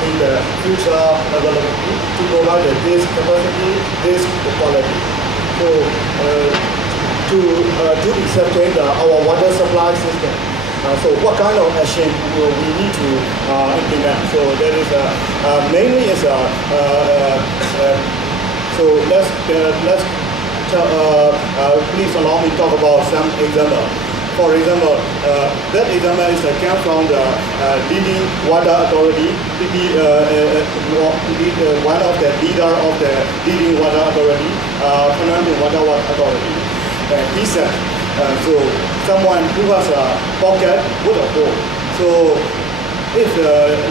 mean the future availability to provide this capacity, this quality. So to sustain our water supply system. So what kind of action will we need to implement? So there is mainly is so please allow me to talk about some example. For example, that example is came from the leading water authority, one of the leader of the leading water authority, Phnom Water Authority. He said, so someone who has a pocket with a hole. So if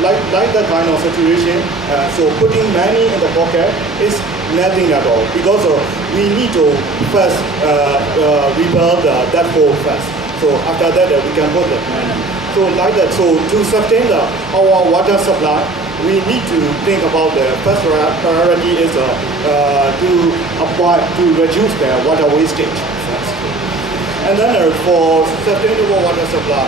like that kind of situation, so putting money in the pocket is nothing at all, because we need to first repair that hole first. So after that we can put the money. So like that, so to sustain our water supply, we need to think about the first priority is to reduce the water wastage. And then for sustainable water supply,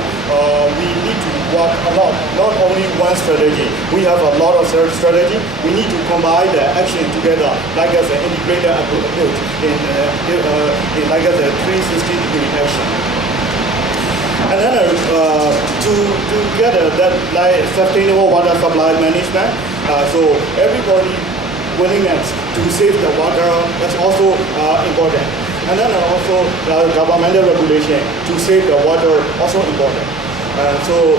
we need to work a lot, not only one strategy. We have a lot of strategy. We need to combine the action together, like as an integrated approach in like as a 360-degree action. And then to get that like sustainable water supply management, so everybody willingness to save the water is also important. And then also governmental regulation to save the water also important. So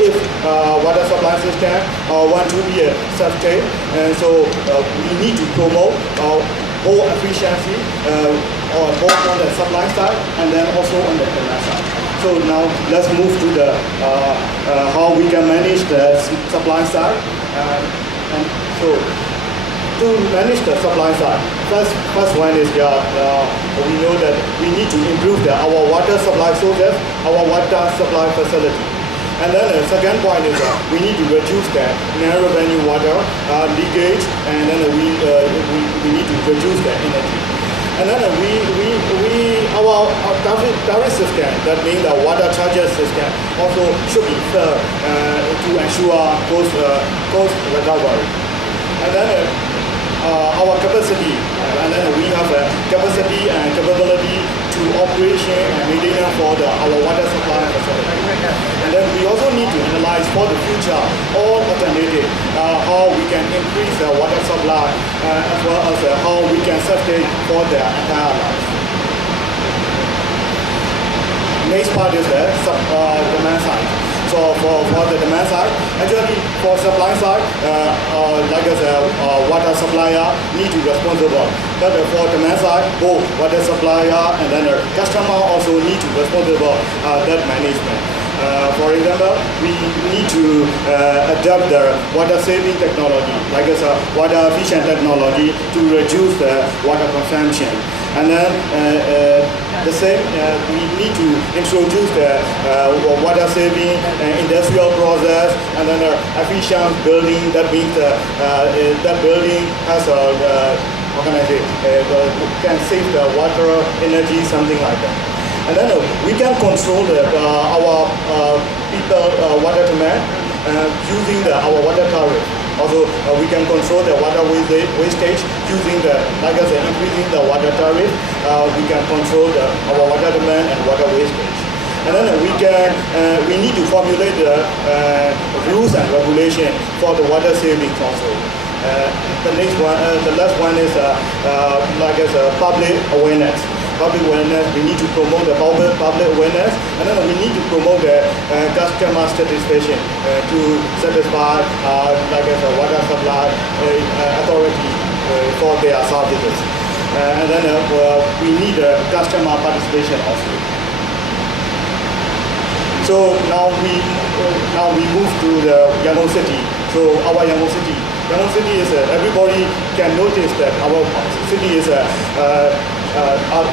if water supply system want to be sustained, and so we need to promote more efficiency both on the supply side and then also on the demand side. So now let's move to the how we can manage the supply side. And so to manage the supply side, first one is we know that we need to improve our water supply sources, our water supply facility. And then the second point is we need to reduce the non-revenue water leakage, and then we need to reduce the energy. And then our tariff system, that means the water charges system, also should be fair to ensure cost recovery. And then our capacity, and then we have a capacity and capability to operation and maintenance for our water supply facility. And then we also need to analyze for the future all alternative, how we can increase the water supply as well as how we can sustain for the entire life. Next part is the demand side. So for the demand side, actually for supply side, like as a water supplier need to be responsible. But for demand side, both water supplier and then the customer also need to be responsible that management. For example, we need to adapt the water saving technology, like as a water efficient technology to reduce the water consumption. And then the same, we need to introduce the water saving industrial process, and then efficient building. That means that building has how can I say, can save the water, energy, something like that. And then we can control our people water demand using our water tariff. Also, we can control the water wastage using like I said, increasing the water tariff. We can control our water demand and water wastage. And then we need to formulate the rules and regulation for the water savings also. The last one is like as public awareness. Public awareness, we need to promote the public awareness, and then we need to promote the customer satisfaction to satisfy like as a water supply authority for their services. And then we need customer participation also. So now we move to the Yangon City. So our Yangon City is everybody can notice that our city is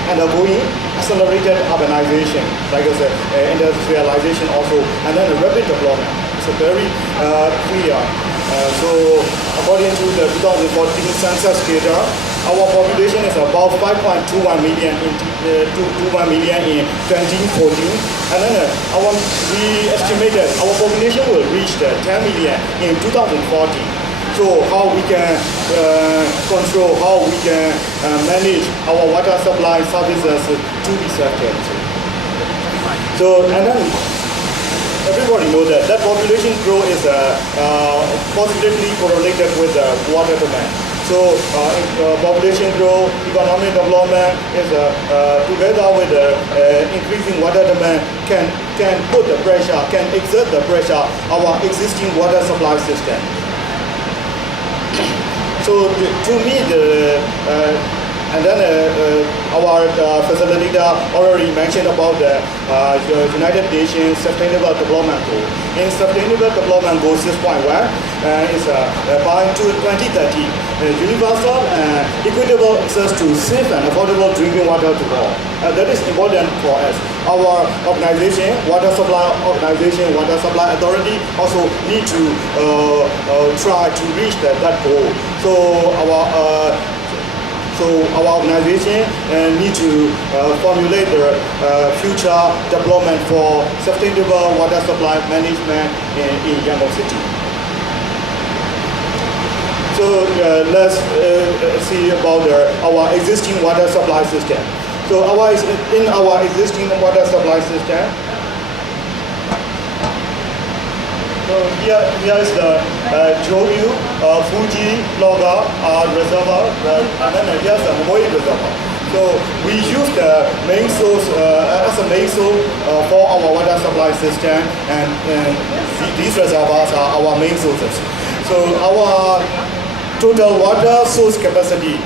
undergoing accelerated urbanization, like I said, industrialization also, and then a rapid development. It's very clear. So according to the 2014 census data, our population is about 5.21 million in 2014, and then we estimated our population will reach 10 million in 2040. So how we can control, how we can manage our water supply services to be sector. So, and then everybody knows that population growth is positively correlated with water demand. So population growth, economic development is together with increasing water demand can put the pressure, can exert the pressure our existing water supply system. So to me, and then our facilitator already mentioned about the United Nations Sustainable Development Goal. In Sustainable Development Goal 6.1 is by 2030, universal and equitable access to safe and affordable drinking water to all. That is important for us. Our organization, Water Supply Organization, Water Supply Authority also need to try to reach that goal. So our organization need to formulate the future development for sustainable water supply management in Yangon City. So let's see about our existing water supply system. So in our existing water supply system, so here is the Joyu, Fuji, Loga reservoir, and then here's the Moi reservoir. So we use the main source as a main source for our water supply system, and these reservoirs are our main sources. So our total water source capacity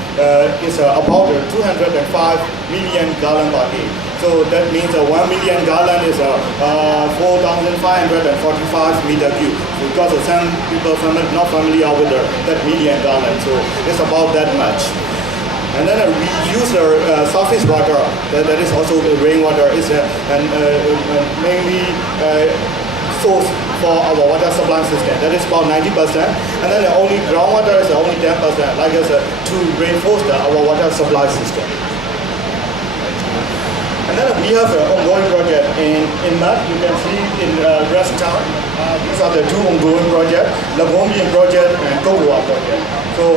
is about 205 million gallon per day. So that means 1 million gallon is 4,545 meter cube. Because some people are not familiar with that million gallon, so it's about that much. And then we use surface water, that is also the rainwater, is mainly source for our water supply system. That is about 90%. And then only groundwater is only 10%, like us to reinforce our water supply system. And then we have an ongoing project in map. You can see in Rest Town. These are the two ongoing projects, Lagombian project and Kogoa project. So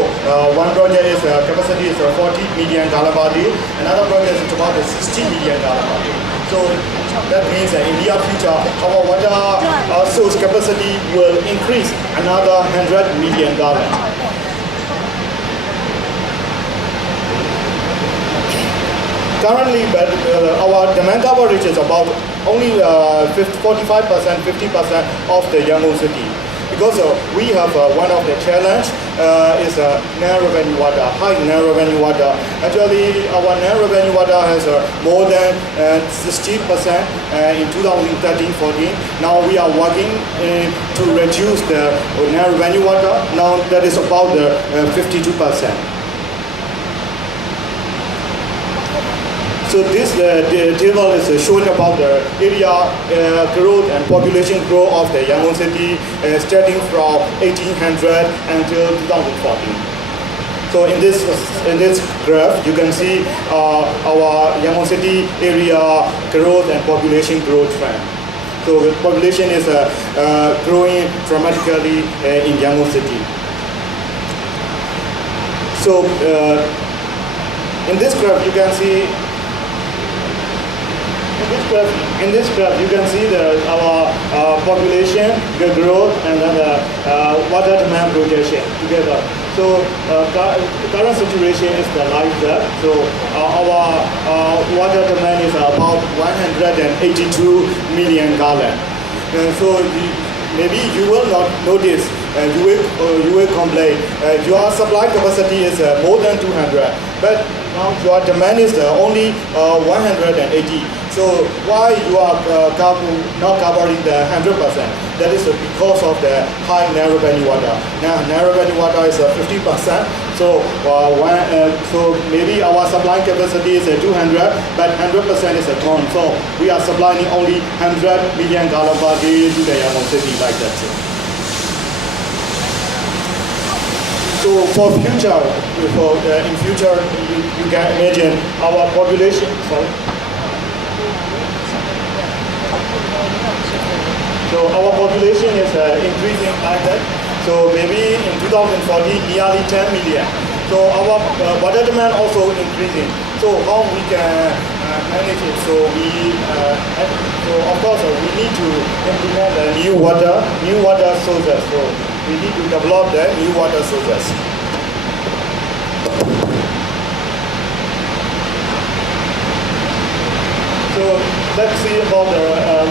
one project is capacity is 40 million gallon per day. Another project is about 60 million gallon per day. So that means that in the near future, our water source capacity will increase another 100 million gallons. Currently, our demand coverage is about only 45%, 50% of the Yangon City. Because we have one of the challenge is net revenue water, high net revenue water. Actually, our net revenue water has more than 60% in 2013-14. Now we are working to reduce the net revenue water. Now that is about 52%. So this the table is showing about the area growth and population growth of the Yangon City starting from 1800 until 2014. So in this graph, you can see our Yangon City area growth and population growth trend. So the population is growing dramatically in Yangon City. So in this graph, you can see. In this graph, you can see our population, the growth, and then the water demand projection together. So current situation is like that. So our water demand is about 182 million gallon. So maybe you will not notice. You will complain. Your supply capacity is more than 200, but now your demand is only 180. So why you are not covering the 100%? That is because of the high net revenue water. Now net revenue water is 50%. So so maybe our supply capacity is 200, but 100% is a ton. So we are supplying only 100 million gallon per day to the Yangon City like that. So for future, in future, you can imagine our population. Sorry. So our population is increasing like that. So maybe in 2040, nearly 10 million. So our water demand also increasing. So how we can manage it? So of course we need to implement the new water sources. So we need to develop the new water sources. So let's see about the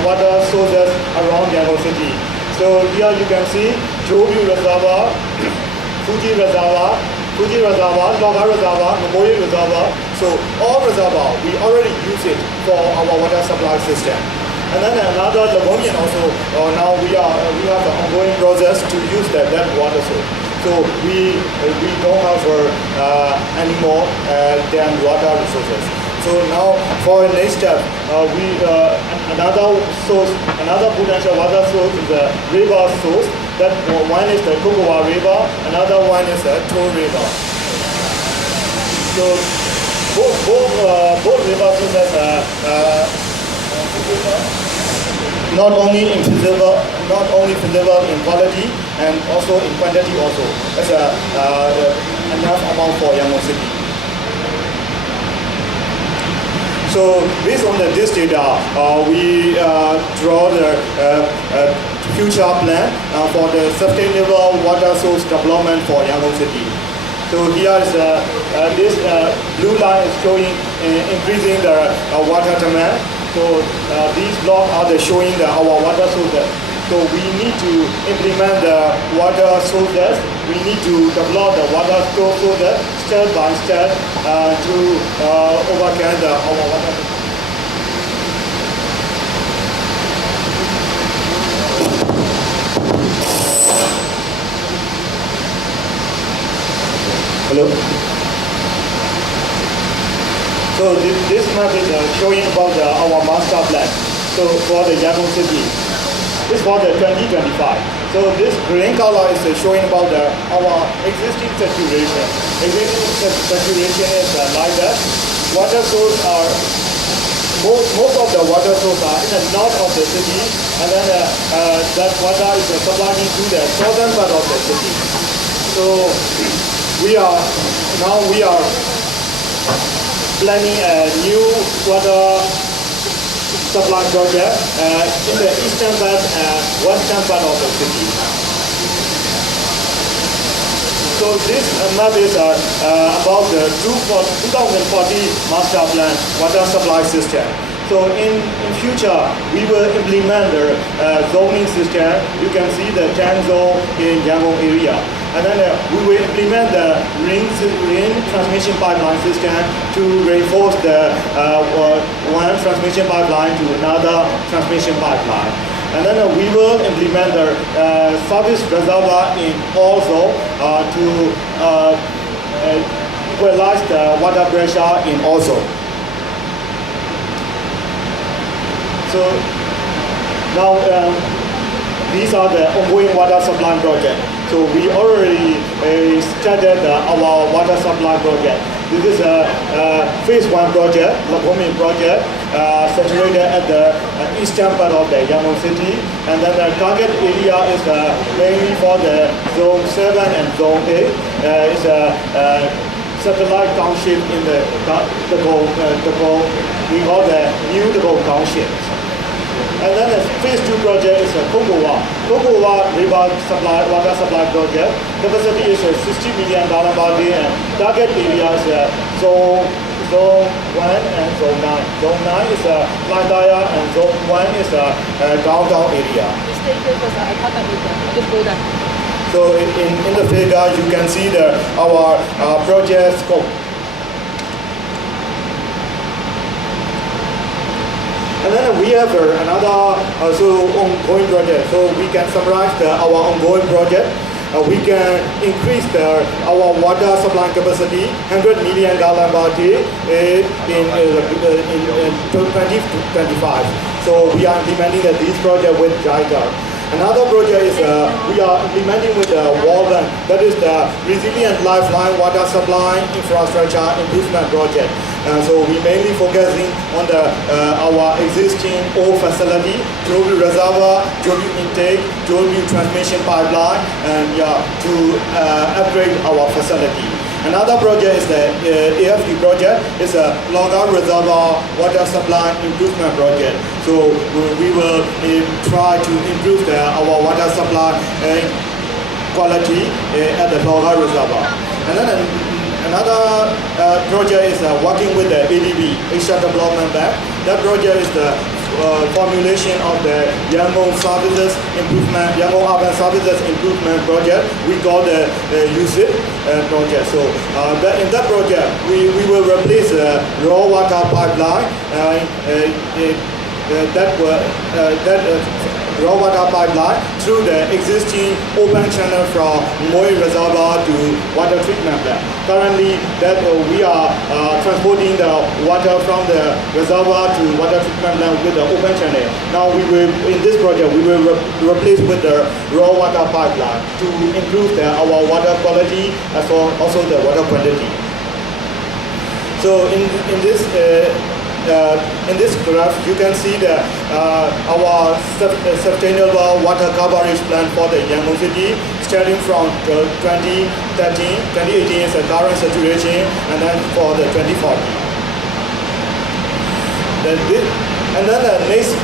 water sources around Yangon City. So here you can see Jobu Reservoir, Fuji Reservoir, Loga Reservoir, Memorial Reservoir. So all reservoir, we already use it for our water supply system. And then another Livonian also, now we have an ongoing process to use that water source. So we don't have anymore than water resources. So now for the next step, another potential water source is the river source. That one is the Kokowa River, another one is the Tor River. So both river sources not only feasible in quality and also in quantity also. That's enough amount for Yangon City. So based on this data, we draw the future plan for the sustainable water source development for Yangon City. So here is this blue line is showing increasing the water demand. So these blocks are showing our water sources. So we need to implement the water sources. We need to develop the water sources step by step to overcome our water. Hello. So this map is showing about our master plan. So for the Yangon City. This is for the 2025. So this green color is showing about our existing saturation. Existing saturation is like that. Water source are most of the water source are in the north of the city, and then that water is supplying to the southern part of the city. So we are planning a new water supply project in the eastern part and western part of the city. So this map is about the 2040 master plan water supply system. So in future, we will implement the zoning system. You can see the 10 zone in Yangon area. And then we will implement the rain transmission pipeline system to reinforce the one transmission pipeline to another transmission pipeline. And then we will implement the service reservoir in all zones to equalize the water pressure in all zones. So now these are the ongoing water supply projects. So we already started our water supply project. This is a phase 1 project, Lagomin project, situated at the eastern part of the Yangon City. And then the target area is mainly for the Zone 7 and Zone 8. It's a satellite township in the we call the New Dago township. And then the phase 2 project is Kokowa River water supply project. Capacity is $60 million per day, and target area is Zone 1 and Zone 9. Zone 9 is Landaya, and Zone 1 is downtown area. So in the figure, you can see our project scope. And then we have another ongoing project. So we can summarize our ongoing project. We can increase our water supply capacity $100 million per day in 2025. So we are implementing this project with JICA. Another project is we are implementing with the World Bank, that is the Resilient Lifeline Water Supply Infrastructure Improvement Project. So we mainly focusing on our existing old facility, Jobu Reservoir, Jobu Intake, Jobu Transmission Pipeline, and to upgrade our facility. Another project is the AFD project. It's a Longa Reservoir Water Supply Improvement Project. So we will try to improve our water supply quality at the Longa Reservoir. And then another project is working with the ADB, Asia Development Bank. That project is the formulation of the Yangon Services Improvement, Yangon Urban Services Improvement Project. We call the USIP project. So in that project, we will replace raw water pipeline raw water pipeline through the existing open channel from Moi Reservoir to water treatment plant. Currently, that we are transporting the water from the reservoir to water treatment plant with the open channel. Now we will, in this project, we will replace with the raw water pipeline to improve our water quality as well also the water quantity. So in this graph, you can see our sustainable water coverage plan for the Yangon City, starting from 2018 is the current situation, and then for the 2040. And then the next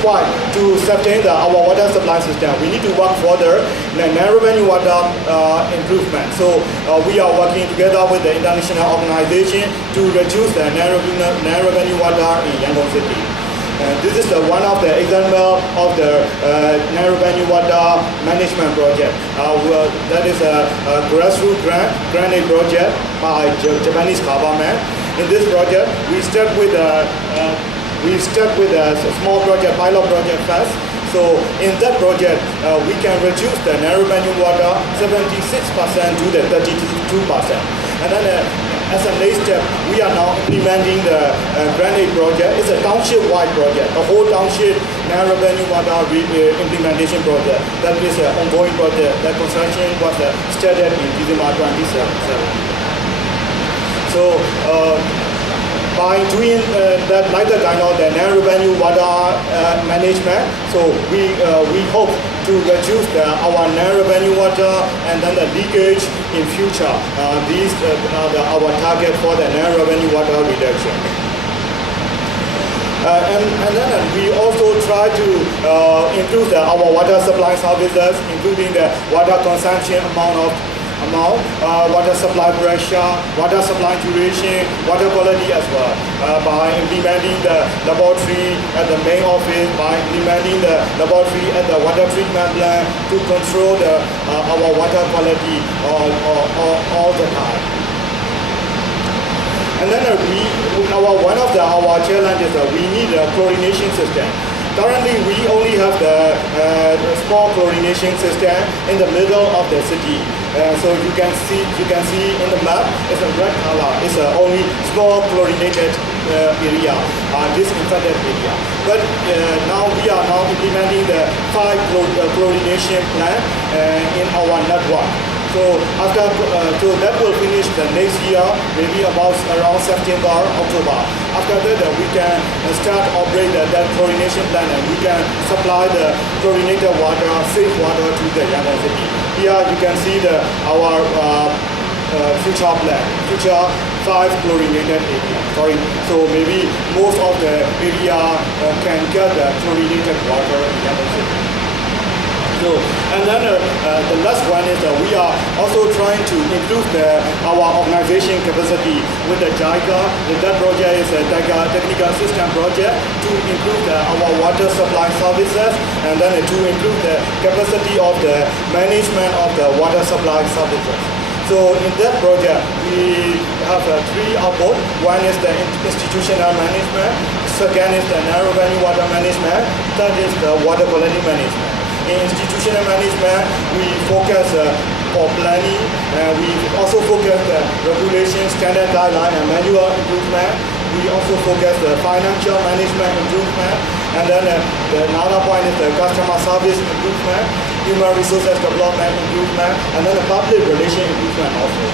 point to sustain our water supply system, we need to work further in narrow venue water improvement. So we are working together with the international organization to reduce the narrow venue water in Yangon City. This is one of the example of the narrow venue water management project. That is a grassroots grant project by Japanese government. In this project, we start with a small project, pilot project first. So in that project, we can reduce the narrow venue water 76% to the 32%. And then as a next step, we are now implementing the Granite project. It's a township-wide project, the whole township narrow venue water implementation project. That is an ongoing project. The construction was started in December 2017. So by doing that lighter kind of the narrow venue water management, so we hope to reduce our narrow venue water and then the leakage in future. These are our target for the narrow venue water reduction. And then we also try to improve our water supply services, including the water consumption amount, water supply pressure, water supply duration, water quality as well. By implementing the laboratory at the main office, by implementing the laboratory at the water treatment plant to control our water quality all the time. And then one of our challenges is we need a chlorination system. Currently, we only have the small chlorination system in the middle of the city. So you can see in the map, it's a red color. It's only small chlorinated area, disinfected area. But now we are implementing the 5 chlorination plant in our network. So so that will finish the next year, maybe around September, October. After that, we can start operate that chlorination plant, and we can supply the chlorinated water, safe water to the Yangon City. Here you can see our future plan, future 5 chlorinated area. So maybe most of the area can get the chlorinated water in Yangon City. So, and then the last one is we are also trying to improve our organization capacity with the JICA. That project is a JICA technical system project to improve our water supply services, and then to improve the capacity of the management of the water supply services. So in that project, we have 3 outputs. One is the institutional management, second is the narrow venue water management, third is the water quality management. In institutional management, we focus for planning, we also focus regulation, standard guideline, and manual improvement. We also focus financial management improvement, And then another point is the customer service improvement, human resources development improvement, and then the public relation improvement also.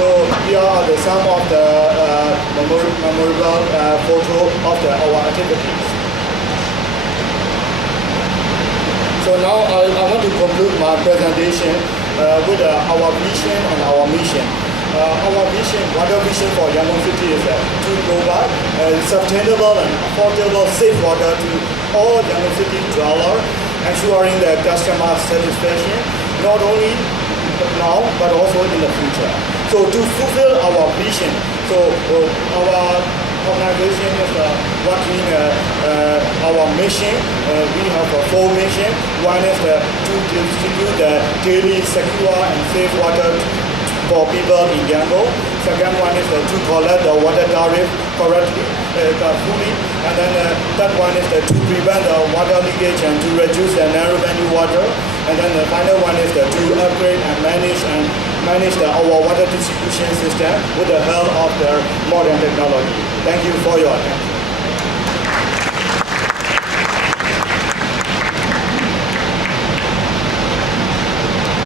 So here are some of the memorable photo of our activities. So now I want to conclude my presentation with our vision and our mission. Our vision, water vision for Yangon City is to provide sustainable and affordable safe water to all Yangon City dwellers, ensuring the customer satisfaction not only now but also in the future. So to fulfill our vision, so our organization is working our mission. We have four missions. One is to distribute the daily, secure and safe water for people in Yangon. Second one is to collect the water tariff correctly, fully. And then third one is to prevent the water leakage and to reduce the narrow venue water. And then the final one is to upgrade and manage our water distribution system with the help of the modern technology. Thank you for your attention.